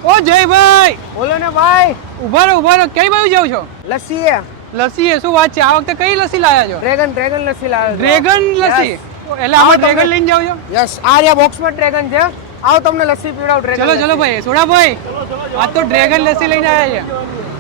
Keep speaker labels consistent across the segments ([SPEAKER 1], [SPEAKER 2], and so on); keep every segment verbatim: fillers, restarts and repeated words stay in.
[SPEAKER 1] ઓ જયભાઈ
[SPEAKER 2] બોલો ને ભાઈ.
[SPEAKER 1] ઉભા રહો ઉભા રહો કઈ બાજુ જાવ છો?
[SPEAKER 2] લસ્સી એ
[SPEAKER 1] લસ્સી એ શું વાત છે? આ વખતે કઈ લસ્સી લાયા છો?
[SPEAKER 2] ડ્રેગન ડ્રેગન લસ્સી લાવ્યો.
[SPEAKER 1] ડ્રેગન લસ્સી એટલે આમાં ડ્રેગન લઈને જાવ છો?
[SPEAKER 2] યસ, આ રહ્યા બોક્સમાં ડ્રેગન છે. આવો તમને લસ્સી પીવડાવ ડ્રેગન.
[SPEAKER 1] ચલો ચલો ભાઈ સોડાભાઈ આ તો ડ્રેગન લસ્સી લઈને આવ્યા છે.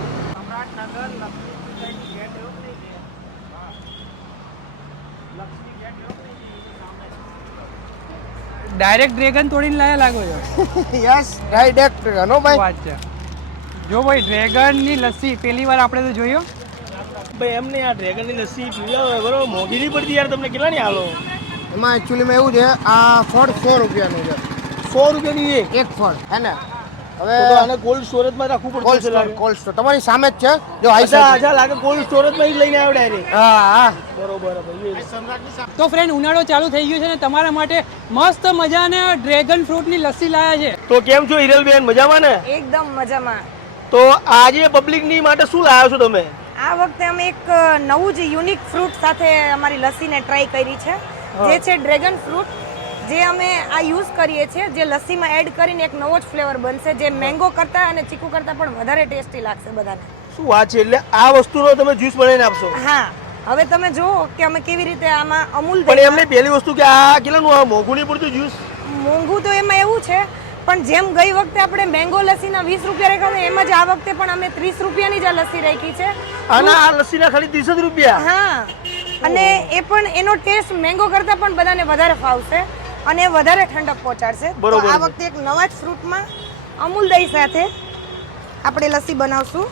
[SPEAKER 1] ડાયરેક્ટ ડ્રેગન તોડીને લાયા લાગો છો.
[SPEAKER 2] યસ, ડાયરેક્ટ ડ્રેગન હો ભાઈ.
[SPEAKER 1] વાત છે. જો ભાઈ ડ્રેગન ની લસ્સી પહેલી વાર આપણે તો જોયો.
[SPEAKER 3] ભાઈ એમને આ ડ્રેગન ની લસ્સી પીવડાવે બરોબર, મોંઘી નહીં પડતી યાર. તમને કેટલા ની હાલો?
[SPEAKER 2] એમાં એકચ્યુઅલીમાં એવું છે, આ ફળ સો રૂપિયાનું છે.
[SPEAKER 3] સો રૂપિયાની એક
[SPEAKER 2] એક ફળ હે ને. હવે
[SPEAKER 3] તો આને કોલ્ડ સ્ટોરેજમાં રાખવું
[SPEAKER 2] કોલ્ડ
[SPEAKER 3] પડશે
[SPEAKER 2] સ્ટોર
[SPEAKER 3] લાગે.
[SPEAKER 2] કોલ્ડ સ્ટોર તમારી સામે જ છે. જો હાઈ
[SPEAKER 3] અચ્છા અચ્છા લાગે કોલ્ડ સ્ટોરેજમાં જ લઈને આવ્યો ડાયરેક્ટ.
[SPEAKER 2] હા હા
[SPEAKER 3] બરોબર ભાઈ.
[SPEAKER 1] તો ફ્રેન્ડ ઉનાળો ચાલુ થઈ ગયો છે ને તમારા માટે મસ્ત મજાને ડ્રેગન ફ્રૂટ ની લસ્સી લાયા છે.
[SPEAKER 3] તો કેમ છો હિરલબેન, મજામાં ને?
[SPEAKER 4] એકદમ મજામાં.
[SPEAKER 3] તો આજે પબ્લિક ની માટે શું લાવ્યો છો તમે?
[SPEAKER 4] આ વખતે અમે એક નવું જ યુનિક ફ્રૂટ સાથે અમારી લસ્સીને ટ્રાય કરી છે, જે છે ડ્રેગન ફ્રૂટ. જે અમે આ યુઝ કરીએ છીએ, જે લસ્સીમાં એડ કરીને એક નવો જ ફ્લેવર બનશે, જે મેંગો કરતા અને ચીકુ કરતા પણ વધારે ટેસ્ટી લાગશે બધાને.
[SPEAKER 3] શું વાત છે? એટલે આ વસ્તુનો તમે જ્યુસ બનાવીને આપશો?
[SPEAKER 4] હા, હવે તમે જુઓ કે અમે કેવી રીતે આમાં અમૂલ
[SPEAKER 3] પણ એમને પહેલી વસ્તુ કે આ કેટલાનું આ મોંઘું નહીં પડતું જ્યુસ?
[SPEAKER 4] મોંઘું તો એમાં એવું છે, પણ જેમ ગઈ વખતે આપણે મેંગો લસ્સીના વીસ રૂપિયા રાખ્યા હતા, એમ જ આ વખતે પણ અમે ત્રીસ રૂપિયાની જ આ લસ્સી રાખી છે.
[SPEAKER 3] અને આ લસ્સીના ખાલી ત્રીસ જ રૂપિયા?
[SPEAKER 4] હા, અને એ પણ એનો ટેસ્ટ મેંગો કરતા પણ બધાને વધારે ફાવશે અને વધારે ઠંડક પહોંચાડશે. તો
[SPEAKER 3] બરોબર
[SPEAKER 4] આ
[SPEAKER 3] છે.
[SPEAKER 4] વખતે એક નવા જ ફ્રૂટમાં અમૂલ દહીં સાથે આપણે લસ્સી બનાવશું.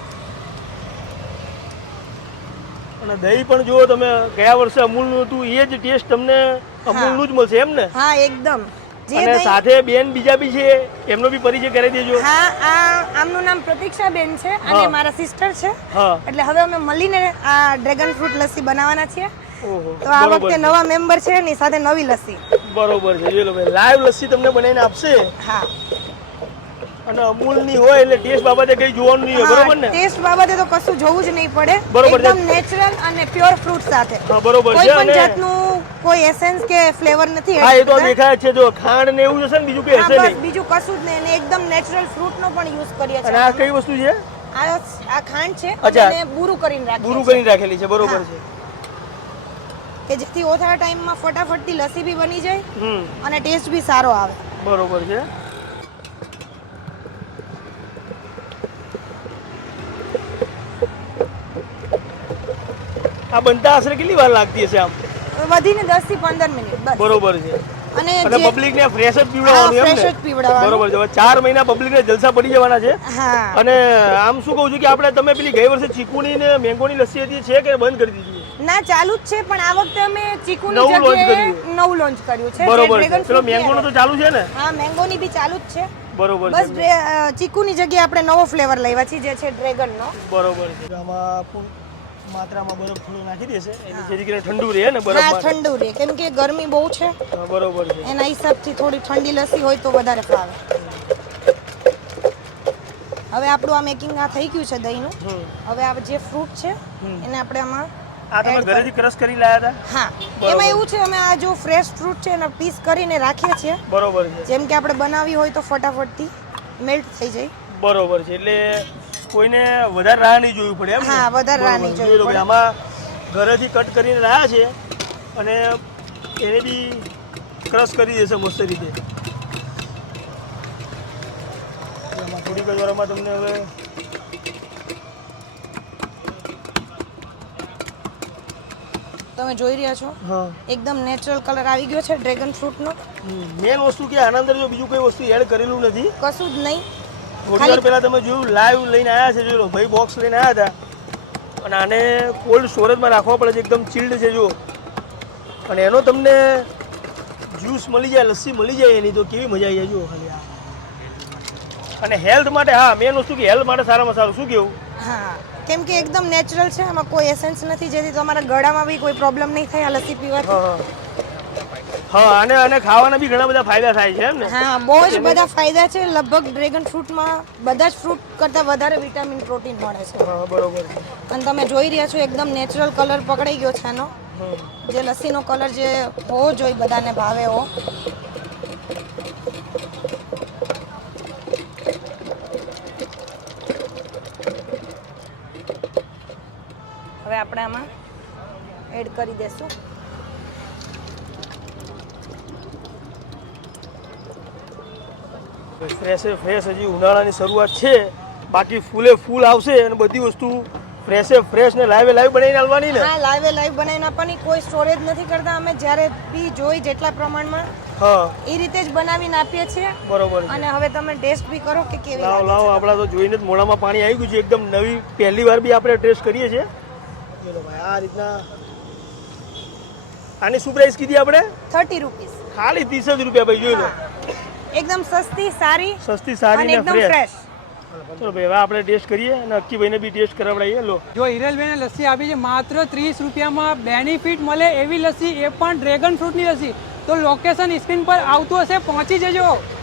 [SPEAKER 3] અને દહીં પણ જુઓ તમે, ગયા વર્ષે અમૂલનું હતું એ જ ટેસ્ટ તમને અમૂલનું જ મળશે એમ ને?
[SPEAKER 4] હા એકદમ. જે
[SPEAKER 3] અને
[SPEAKER 4] દહીં-
[SPEAKER 3] સાથે બેન બીજા બી છે, એમનો બી પરિચય કરી દેજો.
[SPEAKER 4] હા, આ આમનું નામ પ્રતીક્ષાબેન છે અને
[SPEAKER 3] હા.
[SPEAKER 4] મારા સિસ્ટર છે.
[SPEAKER 3] હા.
[SPEAKER 4] એટલે હવે અમે મળીને આ ડ્રેગન ફ્રૂટ લસ્સી બનાવવાના છીએ.
[SPEAKER 3] ઓહો,
[SPEAKER 4] તો આ
[SPEAKER 3] બરોબર
[SPEAKER 4] વખતે
[SPEAKER 3] છે.
[SPEAKER 4] નવા મેમ્બર છે એની સાથે નવી લસ્સી.
[SPEAKER 3] બરોબર છે. જોઈ લો ભાઈ, લાઈવ લસ્સી તમને બનાવીને આપશે.
[SPEAKER 4] હા.
[SPEAKER 3] અને અમૂલની હોય એટલે ટેસ્ટ બાબતે કઈ જોવાનું નહીં હોય, બરોબર ને?
[SPEAKER 4] ટેસ્ટ બાબતે તો કશું જોવું જ નહીં પડે.
[SPEAKER 3] બરોબર છે.
[SPEAKER 4] એકદમ નેચરલ અને પ્યોર ફ્રૂટ સાથે.
[SPEAKER 3] હા, બરોબર
[SPEAKER 4] કોઈ
[SPEAKER 3] છે.
[SPEAKER 4] પણ
[SPEAKER 3] અને
[SPEAKER 4] જાતનું કોઈ એસેન્સ કે ફ્લેવર નથી.
[SPEAKER 3] હા, એ તો
[SPEAKER 4] add
[SPEAKER 3] દેખાય જ છે. જો ખાંડ ને એવું જશે ને, બીજું કઈ
[SPEAKER 4] હા,
[SPEAKER 3] હશે
[SPEAKER 4] બસ
[SPEAKER 3] નહીં.
[SPEAKER 4] બીજું કશું જ નહીં. અને એકદમ નેચરલ ફ્રૂટ નો પણ યુઝ કરીએ
[SPEAKER 3] અને
[SPEAKER 4] છીએ.
[SPEAKER 3] આ કઈ વસ્તુ છે?
[SPEAKER 4] આ આ ખાંડ છે
[SPEAKER 3] અચ્છા.
[SPEAKER 4] અને બુરું કરીને રાખીએ
[SPEAKER 3] બુરું
[SPEAKER 4] છીએ.
[SPEAKER 3] કરીને રાખેલી છે. બરોબર
[SPEAKER 4] હા.
[SPEAKER 3] છે.
[SPEAKER 4] કે જેથી ઓછા ટાઈમમાં ફટાફટથી લસ્સી બી બની જાય
[SPEAKER 3] હમ,
[SPEAKER 4] અને ટેસ્ટ બી સારો આવે.
[SPEAKER 3] બરોબર છે. આ બનતા આશરે કેટલી વાર લાગતી હશે આમ?
[SPEAKER 4] વધીને દસ થી પંદર મિનિટ બસ.
[SPEAKER 3] બરોબર છે.
[SPEAKER 4] અને
[SPEAKER 3] અને
[SPEAKER 4] જે
[SPEAKER 3] પબ્લિક ને ફ્રેશ જ પીવડાવવાનું એમ
[SPEAKER 4] ફ્રેશ જ
[SPEAKER 3] ને?
[SPEAKER 4] પીવડાવવાનું.
[SPEAKER 3] બરોબર છે. હવે ચાર મહિના પબ્લિક ને જલસા પડી જવાના છે.
[SPEAKER 4] હા.
[SPEAKER 3] અને આમ શું કહું છું કે આપણે તમે પેલી ગઈ વર્ષે ચીકુની ને મેંગોની લસ્સી હતી છે કે બંધ કરી દીધી?
[SPEAKER 4] ના, ચાલુ જ છે, પણ આ વખતે અમે ચીકુની
[SPEAKER 3] નવું launch
[SPEAKER 4] જગ્યાએ
[SPEAKER 3] કર્યું.
[SPEAKER 4] નવું લોન્ચ કર્યું છે. જે
[SPEAKER 3] બરોબર છે.
[SPEAKER 4] dragon
[SPEAKER 3] ચલો
[SPEAKER 4] fruit
[SPEAKER 3] મેંગોનું
[SPEAKER 4] ની
[SPEAKER 3] તો ચાલુ છે ને?
[SPEAKER 4] હા, મેંગોની બી ચાલુ જ છે.
[SPEAKER 3] બરોબર
[SPEAKER 4] બસ
[SPEAKER 3] છે.
[SPEAKER 4] ડ્રે- અ, ચીકુની જગ્યાએ આપણે નવો ફ્લેવર લાવ્યા છીએ, જે છે ડ્રેગન નો.
[SPEAKER 3] બરોબર છે. આમાં પૂ- માત્રામાં બરફ થોડું નાખી દેશે એની જેથી કરીને ઠંડુ રહે ને બરફ
[SPEAKER 4] હા,
[SPEAKER 3] માટે.
[SPEAKER 4] ઠંડુ રહે, કેમ કે ગરમી બહુ છે.
[SPEAKER 3] હા, બરોબર છે.
[SPEAKER 4] એના હિસાબથી થોડી ઠંડી લસ્સી હોય તો વધારે ફાવે. હવે આપણું આ મેકિંગ આ થઈ ગયું છે દહીંનું.
[SPEAKER 3] હમ.
[SPEAKER 4] હવે આ જે ફ્રૂટ છે એને આપણે આમાં
[SPEAKER 3] આ તમે
[SPEAKER 4] add
[SPEAKER 3] ઘરેથી ક્રશ કરી લાયા હતા?
[SPEAKER 4] હા,
[SPEAKER 3] બરોબર.
[SPEAKER 4] એમાં એવું છે, અમે આ જો ફ્રેશ ફ્રૂટ છે એના પીસ કરીને રાખીએ છીએ,
[SPEAKER 3] બરોબર છે.
[SPEAKER 4] જેમ કે આપણે બનાવી હોય તો ફટાફટથી મેલ્ટ થઈ જાય.
[SPEAKER 3] બરોબર છે. એટલે કોઈને વધારે રાહ નહીં જોવી પડે એમ ને?
[SPEAKER 4] હા, વધારે રાહ નહીં
[SPEAKER 3] બરોબર.
[SPEAKER 4] જોવી
[SPEAKER 3] જોઈ લો
[SPEAKER 4] પડે.
[SPEAKER 3] ભાઈ, આમાં ઘરેથી કટ કરીને લાયા છે અને એને બી ક્રશ કરી દેશે મસ્ત રીતે. આમાં થોડીક જ વારમાં તમને હવે
[SPEAKER 4] તમે જોઈ રહ્યા છો
[SPEAKER 3] હા
[SPEAKER 4] એકદમ નેચરલ કલર આવી ગયો છે ડ્રેગન ફ્રૂટનો.
[SPEAKER 3] મેન વસ્તુ કે આના અંદર જો બીજું કોઈ વસ્તુ એડ કરેલું નથી.
[SPEAKER 4] કશું જ નહીં.
[SPEAKER 3] થોડી વાર પહેલા તમે જોયું લાઈવ લઈને આવ્યા છે, જોઈ લો ભાઈ બોક્સ લઈને આવ્યા હતા. અને આને કોલ્ડ સ્ટોરેજમાં રાખવા પડે છે, એકદમ ચિલ્ડ છે જો. અને એનો તમને જ્યુસ મળી જાય, લસ્સી મળી જાય એની, તો કેવી મજા આવી જાય જુઓ ખાલી આ. અને હેલ્થ માટે, હા મેન વસ્તુ કે હેલ્થ માટે સારામાં સારું. શું કેવું?
[SPEAKER 4] હા, કેમ કે એકદમ નેચરલ છે, આમાં કોઈ એસેન્સ નથી, જેથી તમારા ગળામાં બી કોઈ પ્રોબ્લેમ નહીં થાય આ લસ્સી પીવાથી.
[SPEAKER 3] હા હા હા અને અને ખાવાના બી ઘણા બધા ફાયદા થાય છે એમ ને?
[SPEAKER 4] હા, બહુ જ બધા ફાયદા છે. લગભગ ડ્રેગન ફ્રૂટમાં બધા જ ફ્રૂટ કરતાં વધારે વિટામિન પ્રોટીન મળે છે.
[SPEAKER 3] હા બરોબર છે.
[SPEAKER 4] અને તમે જોઈ રહ્યા છો એકદમ નેચરલ કલર પકડાઈ ગયો છે આનો,
[SPEAKER 3] હમ.
[SPEAKER 4] જે લસ્સીનો કલર જે હોવો જોઈએ બધાને ભાવે એવો. આપણે આમાં એડ કરી દેશું.
[SPEAKER 3] ફ્રેશે ફ્રેશ હજી ઉનાળાની શરૂઆત છે, બાકી ફૂલે ફૂલ આવશે અને બધી વસ્તુ ફ્રેશે ફ્રેશ ને લાઈવે લાઈવ બનાવીને આવવાની ને.
[SPEAKER 4] હા, લાઈવે લાઈવ બનાવીને આપવાની, કોઈ સ્ટોરેજ નથી કરતા અમે. જ્યારે બી જોઈ જેટલા પ્રમાણમાં
[SPEAKER 3] હા
[SPEAKER 4] એ રીતે જ બનાવીને આપીએ છીએ.
[SPEAKER 3] બરોબર છે.
[SPEAKER 4] અને હવે તમે ટેસ્ટ બી કરો કે કેવી
[SPEAKER 3] લાવો
[SPEAKER 4] લાગે
[SPEAKER 3] લાવો,
[SPEAKER 4] છે.
[SPEAKER 3] આપણા તો જોઈને જ મોઢામાં પાણી આવી ગયું છે. એકદમ નવી પહેલી વાર બી આપણે ટેસ્ટ કરીએ છીએ. ચલો ભાઈ, આ રીતના. આની શું પ્રાઇસ કીધી આપણે?
[SPEAKER 4] Thirty rupees.
[SPEAKER 3] ખાલી ત્રીસ જ રૂપિયા ભાઈ, જોઈ લો.
[SPEAKER 4] એકદમ સસ્તી, સારી
[SPEAKER 3] સસ્તી સારી
[SPEAKER 4] અને
[SPEAKER 3] ને
[SPEAKER 4] એકદમ
[SPEAKER 3] ફ્રેશ.
[SPEAKER 4] ફ્રેશ.
[SPEAKER 3] ચલો ભાઈ, હવે આપણે ટેસ્ટ કરીએ અને અક્કીભાઈને બી ટેસ્ટ કરાવડાવીએ. લો
[SPEAKER 1] જો હિરલભાઈને લસ્સી આપી છે માત્ર ત્રીસ રૂપિયામાં, બેનિફિટ મળે એવી લસ્સી, એ પણ ડ્રેગન ફ્રૂટની લસ્સી. તો લોકેશન સ્ક્રીન પર આવતું હશે, પહોંચી જજો.